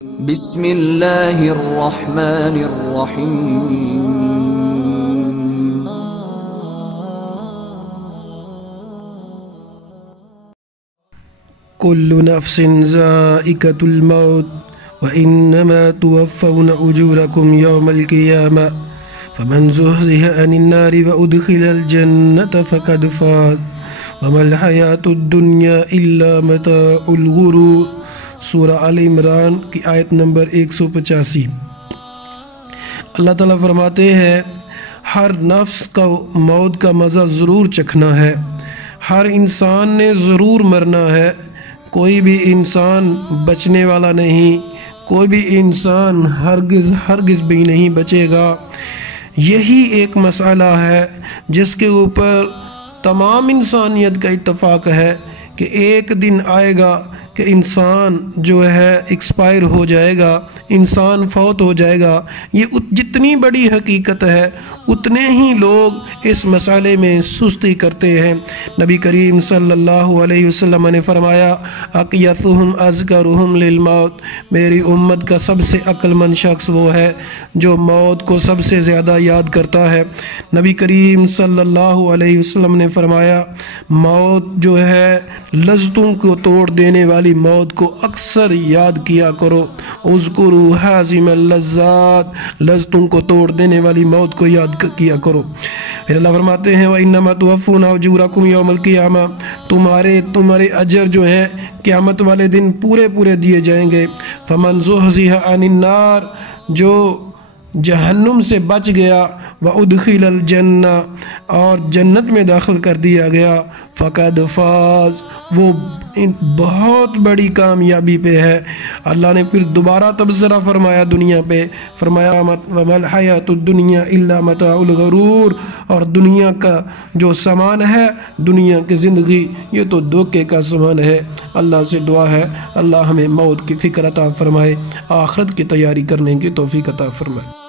بسم اللہ الرحمن الرحیم کل نفس ذائقۃ الموت وإنما توفون أجوركم يوم القيامة فمن زحزح عن النار وأدخل الجنة فقد فاز وما الحياة الدنيا إلا متاع الغرور۔ سورہ آل عمران کی آیت نمبر 185۔ اللہ تعالیٰ فرماتے ہیں ہر نفس کا موت کا مزہ ضرور چکھنا ہے، ہر انسان نے ضرور مرنا ہے، کوئی بھی انسان بچنے والا نہیں، کوئی بھی انسان ہرگز بھی نہیں بچے گا۔ یہی ایک مسئلہ ہے جس کے اوپر تمام انسانیت کا اتفاق ہے کہ ایک دن آئے گا کہ انسان جو ہے ایکسپائر ہو جائے گا، انسان فوت ہو جائے گا۔ یہ جتنی بڑی حقیقت ہے اتنے ہی لوگ اس مسئلے میں سستی کرتے ہیں۔ نبی کریم صلی اللہ علیہ وسلم نے فرمایا اقیسہم اذکرہم للموت، میری امت کا سب سے عقل مند شخص وہ ہے جو موت کو سب سے زیادہ یاد کرتا ہے۔ نبی کریم صلی اللہ علیہ وسلم نے فرمایا موت جو ہے لذتوں کو توڑ دینے والی موت کو اکثر یاد کیا کرو، اذکروا حازم اللذات، لذتوں کو توڑ دینے والی موت کو یاد کیا کرو۔ پھر اللہ فرماتے ہیں وَإِنَّمَا تُوَفُّونَ أُجُورَكُمْ يَوْمَ الْقِيَامَةِ، تمہارے اجر جو ہیں قیامت والے دن پورے دیے جائیں گے۔ فَمَنْ زُحْزِحَ عَنِ النَّارِ، جو جہنم سے بچ گیا، وَأُدْخِلَ الْجَنَّةَ، اور جنت میں داخل کر دیا گیا، فَقَدْ فَازَ، وہ بہت بڑی کامیابی پہ ہے۔ اللہ نے پھر دوبارہ تبصرہ فرمایا دنیا پہ، فرمایا وَمَا الْحَيَاةُ الدُّنْيَا إِلَّا مَتَاعُ الْغُرُورِ، اور دنیا کا جو سامان ہے، دنیا کی زندگی یہ تو دھوکے کا سامان ہے۔ اللہ سے دعا ہے اللہ ہمیں موت کی فکر عطا فرمائے، آخرت کی تیاری کرنے کی توفیق عطا فرمائے۔